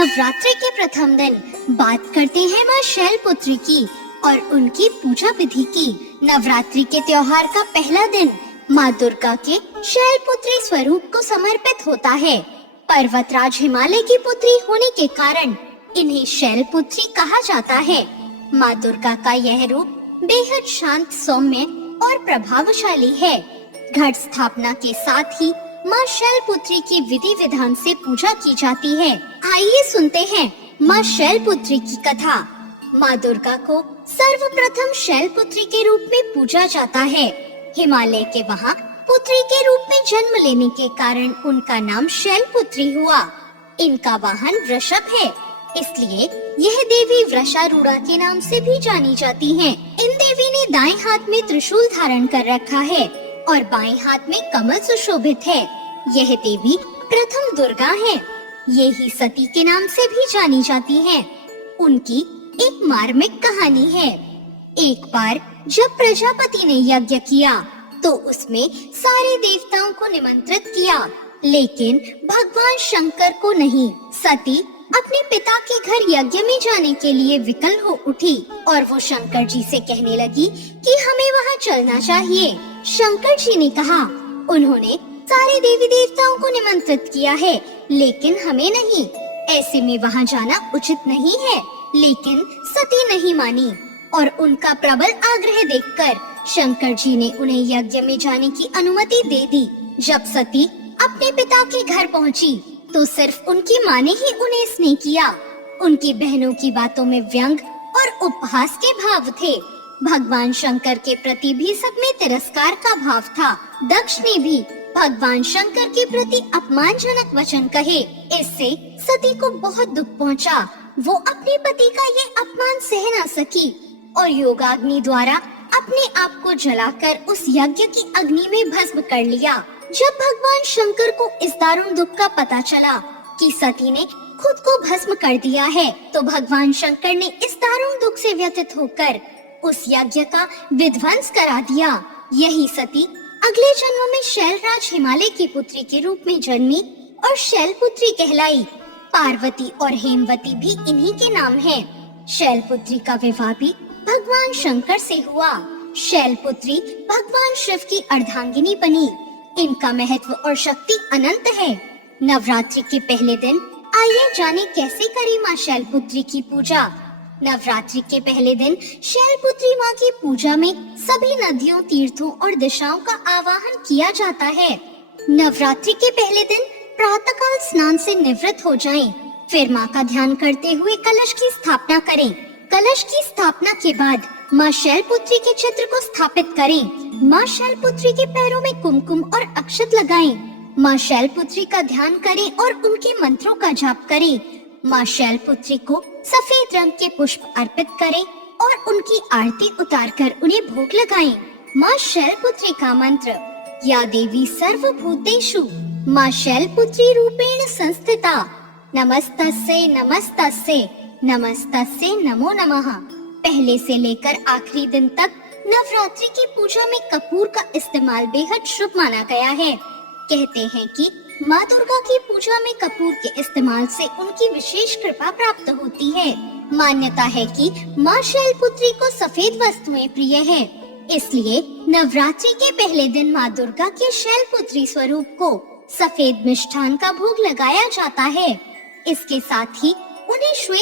नवरात्रि के प्रथम दिन बात करते हैं माँ शैलपुत्री की और उनकी पूजा विधि की। नवरात्रि के त्योहार का पहला दिन माँ दुर्गा के शैलपुत्री स्वरूप को समर्पित होता है। पर्वतराज हिमालय की पुत्री होने के कारण इन्हें शैलपुत्री कहा जाता है। माँ दुर्गा का यह रूप बेहद शांत, सौम्य और प्रभावशाली है। घट स्थापना के साथ ही माँ शैलपुत्री की विधि विधान से पूजा की जाती है। आइए सुनते हैं माँ शैलपुत्री की कथा। माँ दुर्गा को सर्वप्रथम शैलपुत्री के रूप में पूजा जाता है। हिमालय के वहाँ पुत्री के रूप में जन्म लेने के कारण उनका नाम शैलपुत्री हुआ। इनका वाहन वृषभ है, इसलिए यह देवी वृषारूढ़ा के नाम से भी जानी जाती हैं। इन देवी ने दाएं हाथ में त्रिशूल धारण कर रखा है और बाएं हाथ में कमल सुशोभित है। यह देवी प्रथम दुर्गा है। ये ही सती के नाम से भी जानी जाती हैं। उनकी एक मार्मिक कहानी है। एक बार जब प्रजापति ने यज्ञ किया तो उसमें सारे देवताओं को निमंत्रित किया, लेकिन भगवान शंकर को नहीं। सती अपने पिता के घर यज्ञ में जाने के लिए विकल हो उठी और वो शंकर जी से कहने लगी कि हमें वहाँ चलना चाहिए। शंकर जी ने कहा, उन्होंने सारे देवी देवताओं को निमंत्रित किया है, लेकिन हमें नहीं। ऐसे में वहाँ जाना उचित नहीं है। लेकिन सती नहीं मानी और उनका प्रबल आग्रह देखकर शंकर जी ने उन्हें यज्ञ में जाने की अनुमति दे दी। जब सती अपने पिता के घर पहुँची तो सिर्फ उनकी माँ ने ही उन्हें स्नेह किया। उनकी बहनों की बातों में व्यंग और उपहास के भाव थे। भगवान शंकर के प्रति भी सब में तिरस्कार का भाव था। दक्ष ने भी भगवान शंकर के प्रति अपमानजनक वचन कहे। इससे सती को बहुत दुख पहुंचा। वो अपने पति का ये अपमान सह न सकी और योगाग्नि द्वारा अपने आप को जलाकर उस यज्ञ की अग्नि में भस्म कर लिया। जब भगवान शंकर को इस दारुण दुख का पता चला कि सती ने खुद को भस्म कर दिया है, तो भगवान शंकर ने इस दारुण दुख से व्यथित होकर उस यज्ञ का विध्वंस करा दिया। यही सती अगले जन्म में शैलराज हिमालय की पुत्री के रूप में जन्मी और शैलपुत्री कहलाई। पार्वती और हेमवती भी इन्हीं के नाम हैं। शैलपुत्री का विवाह भी भगवान शंकर से हुआ। शैलपुत्री भगवान शिव की अर्धांगिनी बनी। इनका महत्व और शक्ति अनंत है। नवरात्रि के पहले दिन आइए जाने कैसे करें माँ शैलपुत्री की पूजा। नवरात्रि के पहले दिन शैलपुत्री माँ की पूजा में सभी नदियों, तीर्थों और दिशाओं का आवाहन किया जाता है। नवरात्रि के पहले दिन प्रातःकाल स्नान से निवृत्त हो जाएं, फिर माँ का ध्यान करते हुए कलश की स्थापना करें। कलश की स्थापना के बाद माँ शैलपुत्री के चित्र को स्थापित करें। माँ शैलपुत्री के पैरों में कुमकुम और अक्षत लगाएं। माँ शैलपुत्री का ध्यान करें और उनके मंत्रों का जाप करें। माँ शैलपुत्री को सफेद रंग के पुष्प अर्पित करें और उनकी आरती उतारकर उन्हें भोग लगाएं। माँ शैलपुत्री का मंत्र, या देवी सर्वभूतेषु माँ शैलपुत्री रूपेण संस्थिता, नमस्तस्यै नमस्तस्यै नमस्तस्यै नमो नमः। पहले से लेकर आखिरी दिन तक नवरात्रि की पूजा में कपूर का इस्तेमाल बेहद शुभ माना गया है। कहते हैं कि माँ दुर्गा की पूजा में कपूर के इस्तेमाल से उनकी विशेष कृपा प्राप्त होती है। मान्यता है कि माँ शैलपुत्री को सफेद वस्तुएं प्रिय है, इसलिए नवरात्रि के पहले दिन माँ दुर्गा के शैलपुत्री स्वरूप को सफेद मिष्ठान का भोग लगाया जाता है। इसके साथ ही उन्हें श्वेत